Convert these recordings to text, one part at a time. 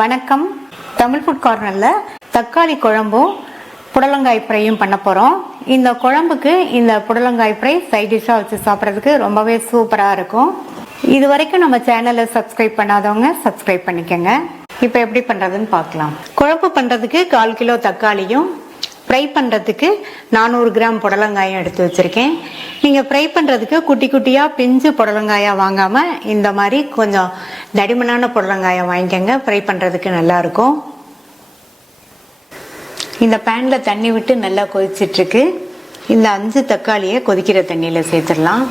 வணக்கம். தமிழ் ஃபுட் கார்னரில் தக்காளி குழம்பும் புடலங்காய் ஃப்ரையும் பண்ண போகிறோம். இந்த குழம்புக்கு இந்த புடலங்காய் ஃப்ரை சைட் டிஷ்ஷாக வச்சு சாப்பிட்றதுக்கு ரொம்பவே சூப்பராக இருக்கும். இது வரைக்கும் நம்ம சேனலை சப்ஸ்கிரைப் பண்ணாதவங்க சப்ஸ்கிரைப் பண்ணிக்கோங்க. இப்போ எப்படி பண்ணுறதுன்னு பார்க்கலாம். குழம்பு பண்ணுறதுக்கு 1/4 கிலோ தக்காளியும் ஃப்ரை பண்ணுறதுக்கு 400 கிராம் புடலங்காயும் எடுத்து வச்சுருக்கேன். நீங்கள் ஃப்ரை பண்ணுறதுக்கு குட்டி குட்டியாக பிஞ்சு புடலங்காயாக வாங்காமல் இந்த மாதிரி கொஞ்சம் தடிமனான புடலங்காயை வாங்கிக்கோங்க. ஃப்ரை பண்ணுறதுக்கு நல்லாயிருக்கும். இந்த பேனில் தண்ணி விட்டு நல்லா கொதிச்சிட்ருக்கு. இந்த 5 தக்காளியை கொதிக்கிற தண்ணியில் சேர்த்துடலாம்.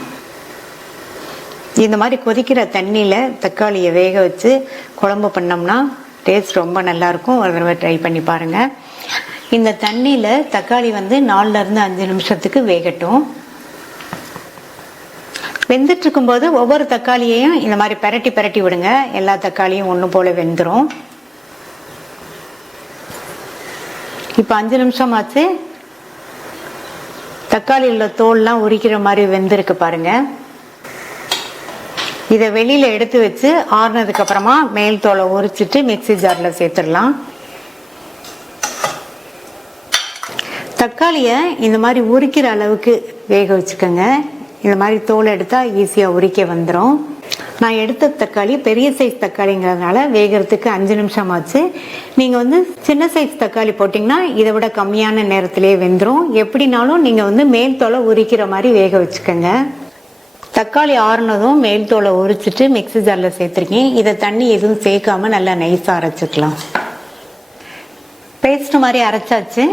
இந்த மாதிரி கொதிக்கிற தண்ணியில் தக்காளியை வேக வச்சு குழம்பு பண்ணோம்னா டேஸ்ட் ரொம்ப நல்லாயிருக்கும். ஒரு தடவை ட்ரை பண்ணி பாருங்கள். இந்த தண்ணியில் தக்காளி 4-5 நிமிஷத்துக்கு வேகட்டும். வெந்துட்டு இருக்கும்போது ஒவ்வொரு தக்காளியையும் இந்த மாதிரி பெரட்டி விடுங்க. எல்லா தக்காளியும் ஒன்று போல வெந்துடும். இப்போ 5 நிமிஷம் ஆச்சு. தக்காளியில் தோல்லாம் உரிக்கிற மாதிரி வெந்திருக்கு பாருங்க. இதை வெளியில எடுத்து வச்சு ஆறுனதுக்கு அப்புறமா மேல் தோலை உரிச்சிட்டு மிக்சி ஜார்ல சேர்த்துடலாம். தக்காளியை இந்த மாதிரி உரிக்கிற அளவுக்கு வேக வச்சுக்கோங்க. இந்த மாதிரி தோலை எடுத்தால் ஈஸியாக உரிக்க வந்துடும். நான் எடுத்த தக்காளி பெரிய சைஸ் தக்காளிங்கிறதுனால வேகிறதுக்கு 5 நிமிஷம் ஆச்சு. நீங்கள் சின்ன சைஸ் தக்காளி போட்டிங்கன்னா இதை விட கம்மியான நேரத்திலே வெந்துடும். எப்படினாலும் நீங்கள் மேல் தோலை உரிக்கிற மாதிரி வேக வச்சுக்கோங்க. தக்காளி ஆறுனதும் மேல் தோலை உரிச்சிட்டு மிக்சி ஜாரில் சேர்த்துருக்கேன். இதை தண்ணி எதுவும் சேர்க்காம நல்லா நைஸாக அரைச்சிக்கலாம். பேஸ்ட் மாதிரி அரைச்சாச்சு.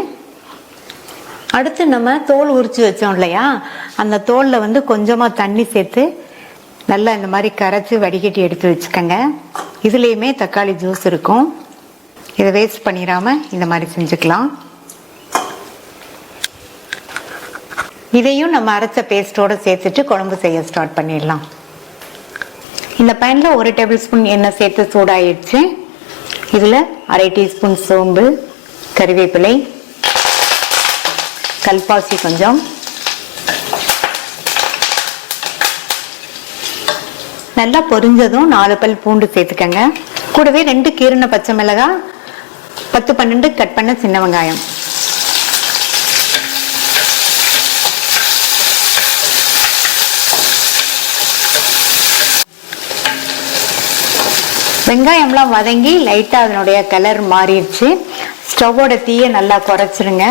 அடுத்து நம்ம தோல் உரிச்சு வச்சோம் இல்லையா, அந்த தோலில் கொஞ்சமாக தண்ணி சேர்த்து நல்லா இந்த மாதிரி கரைச்சி வடிகட்டி எடுத்து வச்சுக்கோங்க. இதுலேயுமே தக்காளி ஜூஸ் இருக்கும். இதை வேஸ்ட் பண்ணிடாம இந்த மாதிரி செஞ்சுக்கலாம். இதையும் நம்ம அரைச்ச பேஸ்டோடு சேர்த்துட்டு குழம்பு செய்ய ஸ்டார்ட் பண்ணிடலாம். இந்த பேனில் 1 டேபிள் ஸ்பூன் எண்ணெய் சேர்த்து சூடாயிடுச்சு. இதில் 1/2 டீஸ்பூன் சோம்பு, கறிவேப்பிலை, கல்பாசி கொஞ்சம், நல்லா பொரிஞ்சதும் 4 பல் பூண்டு சேர்த்துக்கங்க. கூடவே 2 கீறின பச்சை மிளகாய், 10-12 கட் பண்ண சின்ன வெங்காயம். வெங்காயம்லாம் வதங்கி லைட்டாக அதனுடைய கலர் மாறிடுச்சு. ஸ்டவ்வோட தீயை நல்லா குறைச்சிருங்க.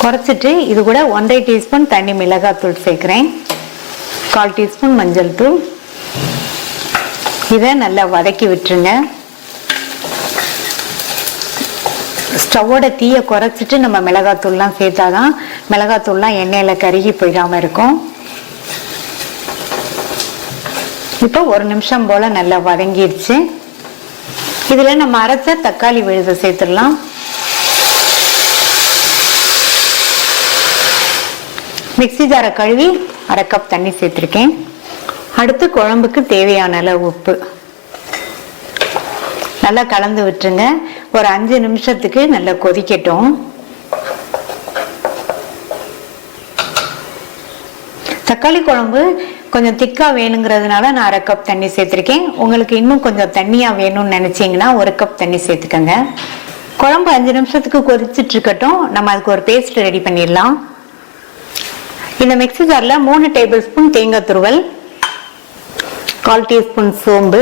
குறைச்சிட்டு இது கூட 1/2 டீஸ்பூன் தனி மிளகாத்தூள் சேர்க்குறேன். 1/4 டீஸ்பூன் மஞ்சள் தூள். இதை நல்லா வதக்கி விட்டுருங்க. ஸ்டவ்வோட தீயை குறைச்சிட்டு நம்ம மிளகாத்தூள்லாம் சேர்த்தாதான் மிளகாத்தூள்லாம் எண்ணெயில் கருகி போயிடாமல் இருக்கும். இப்போ 1 நிமிஷம் போல் நல்லா வதங்கிடுச்சு. இதில் நம்ம அரைச்ச தக்காளி விழுதை சேர்த்துடலாம். மிக்சி ஜாரை கழுவி 1/2 கப் தண்ணி சேர்த்துருக்கேன். அடுத்து குழம்புக்கு தேவையான அளவு உப்பு நல்லா கலந்து விட்டுருங்க. ஒரு 5 நிமிஷத்துக்கு நல்லா கொதிக்கட்டும். தக்காளி குழம்பு கொஞ்சம் திக்கா வேணுங்கிறதுனால நான் 1/2 கப் தண்ணி சேர்த்துருக்கேன். உங்களுக்கு இன்னும் கொஞ்சம் தண்ணியா வேணும்னு நினைச்சீங்கன்னா 1 கப் தண்ணி சேர்த்துக்கங்க. குழம்பு 5 நிமிஷத்துக்கு கொதிச்சுட்டு இருக்கட்டும். நம்ம அதுக்கு ஒரு பேஸ்ட் ரெடி பண்ணிடலாம். இந்த மிக்சி ஜார்ல 3 டேபிள் ஸ்பூன் தேங்காய் துருவல், 1/4 டீஸ்பூன் சோம்பு,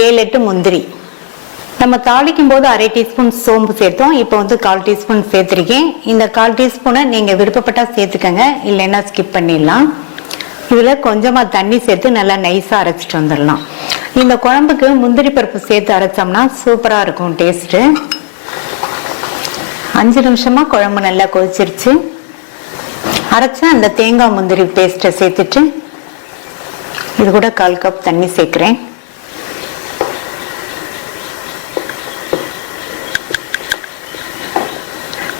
7-8 முந்திரி. நம்ம தாளிக்கும் போது 1/2 டீஸ்பூன் சோம்பு சேர்த்தோம். இப்போ 1/4 டீஸ்பூன் சேர்த்திருக்கேன். இந்த 1/4 டீஸ்பூனை நீங்க விருப்பப்பட்டா சேர்த்துக்கங்க, இல்லைன்னா ஸ்கிப் பண்ணிடலாம். இதுல கொஞ்சமா தண்ணி சேர்த்து நல்லா நைஸா அரைச்சிட்டு வந்துடலாம். இந்த குழம்புக்கு முந்திரி பருப்பு சேர்த்து அரைச்சோம்னா சூப்பரா இருக்கும் டேஸ்ட். 5 நிமிஷமா குழம்பு நல்லா கொதிச்சிருச்சு. அரைச்ச அந்த தேங்காய் முந்திரி பேஸ்ட்டை சேர்த்துட்டு இது கூட 1/4 கப் தண்ணி சேர்க்கிறேன்.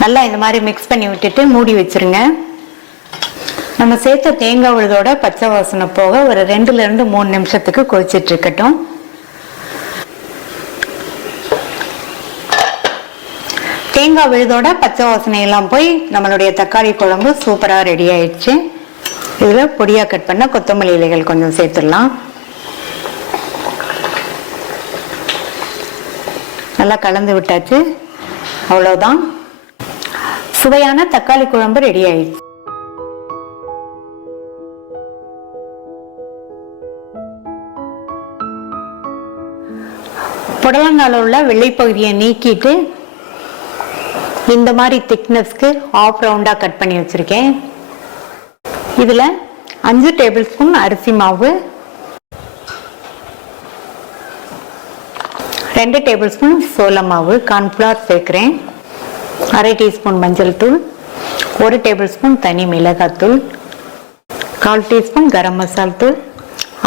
நல்லா இந்த மாதிரி மிக்ஸ் பண்ணி விட்டுட்டு மூடி வச்சிருங்க. நம்ம சேர்த்த தேங்காய் விழுதோட பச்சை வாசனை போக ஒரு 2-3 நிமிஷத்துக்கு கொதிச்சிட்டு இருக்கட்டும். தேங்காய் விழுதோட பச்சை வாசனை எல்லாம் போய் நம்மளுடைய தக்காளி குழம்பு சூப்பரா ரெடி ஆயிடுச்சு. இதுல பொடியா கட் பண்ண கொத்தமல்லி இலைகள் கொஞ்சம் சேர்த்துடலாம். நல்லா கலந்து விட்டாச்சு. அவ்வளவுதான், சுவையான தக்காளி குழம்பு ரெடி ஆயிடுச்சு. புடலங்கால உள்ள வெள்ளைப்பகுதியை நீக்கிட்டு இந்த மாதிரி திக்னஸ்க்கு ஆஃப் ரவுண்டா கட் பண்ணி வச்சிருக்கேன். இதுல 5 டேபிள் ஸ்பூன் அரிசி மாவு, 2 டேபிள் ஸ்பூன் சோள மாவு கார்ன்ஃப்ளவர் சேர்க்கிறேன், அரை டீஸ்பூன் மஞ்சள் தூள், 1 டேபிள் ஸ்பூன் தனி மிளகாத்தூள், 1/4 டீஸ்பூன் கரம் மசாலா தூள்,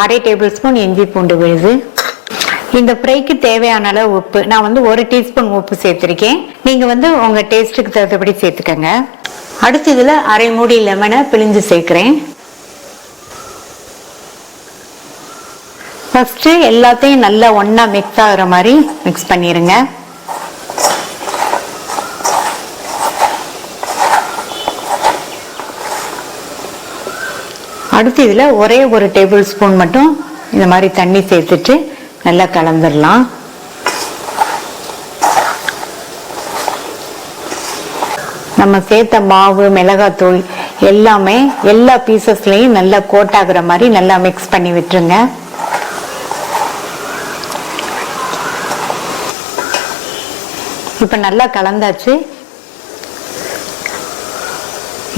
அரை டேபிள் ஸ்பூன் இஞ்சி பூண்டு விழுது. இந்த ஃப்ரைக்கு தேவையான அளவு உப்பு நான் 1 டீஸ்பூன் உப்பு சேர்த்திருக்கேன். நீங்க உங்க டேஸ்ட்டுக்கு தகுந்தபடி சேர்த்துக்கங்க. அடுத்து இதுல அரை மூடி லெமனை பிழிஞ்சு சேர்க்கிறேன். ஃபர்ஸ்ட் எல்லாத்தையும் நல்லா ஒண்ணா மிக்ஸ் ஆகுற மாதிரி மிக்ஸ் பண்ணிருங்க. அடுத்து இதுல ஒரே 1 டேபிள் ஸ்பூன் மட்டும் இந்த மாதிரி தண்ணி சேர்த்துட்டு நல்லா கலந்துடலாம். நம்ம சேர்த்த மாவு மிளகாத்தூள் எல்லாமே எல்லா பீசஸ்லயும் நல்லா கோட் ஆகுற மாதிரி நல்லா மிக்ஸ் பண்ணி விட்டுருங்க. இப்ப நல்லா கலந்தாச்சு.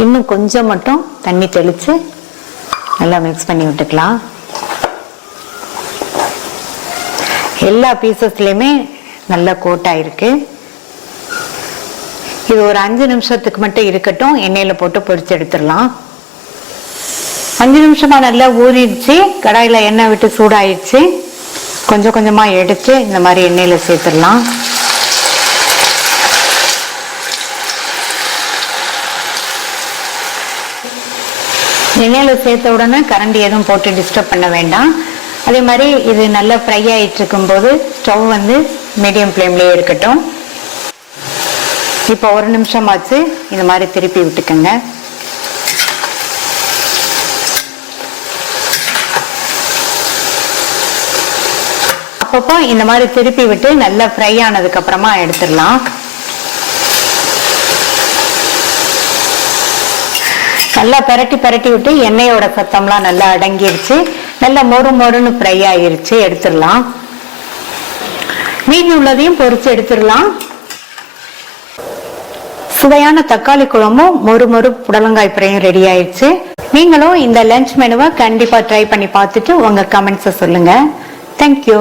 இன்னும் கொஞ்சம் மட்டும் தண்ணி தெளிச்சு நல்லா மிக்ஸ் பண்ணி விட்டுக்கலாம். எல்லா பீசஸ்லயுமே நல்லா கோட் ஆயிருக்கு. இது ஒரு 5 நிமிஷத்துக்கு மட்டும் இருக்கட்டும். எண்ணெயில போட்டு பொரிச்சு எடுத்துடலாம். 5 நிமிஷமா நல்லா ஊறிடுச்சு. கடாயில எண்ணெய் விட்டு சூடாயிடுச்சு. கொஞ்சம் கொஞ்சமா எடுத்து இந்த மாதிரி எண்ணெயில சேர்த்துடலாம். எண்ணெயில சேர்த்த உடனே கரண்டி எதுவும் போட்டு டிஸ்டர்ப் பண்ண வேண்டாம். அதே மாதிரி இது நல்லா ஃப்ரை ஆயிட்டு இருக்கும் போது ஸ்டவ் மீடியம் ஃப்ளேம்லயே இருக்கட்டும். இப்போ 1 நிமிஷம் ஆச்சு. இந்த மாதிரி திருப்பி விட்டுக்கோங்க. அப்பப்போ இந்த மாதிரி திருப்பி விட்டு நல்லா ஃப்ரை ஆனதுக்கு அப்புறமா எடுத்துடலாம். நல்லா பரட்டி விட்டு எண்ணெயோட சத்தம்லாம் நல்லா அடங்கிருச்சு. நல்லா மொறு மொறுன்னு ஃப்ரை ஆயிருச்சு. எடுத்துடலாம். மீதி உள்ளதையும் பொரிச்சு எடுத்துடலாம். சுவையான தக்காளி குழம்பும் மொறு மொறு புடலங்காய் ஃப்ரையும் ரெடி ஆயிடுச்சு. நீங்களும் இந்த லஞ்ச் மெனுவை கண்டிப்பா ட்ரை பண்ணி பார்த்துட்டு உங்க கமெண்ட்ஸை சொல்லுங்க. தேங்க்யூ.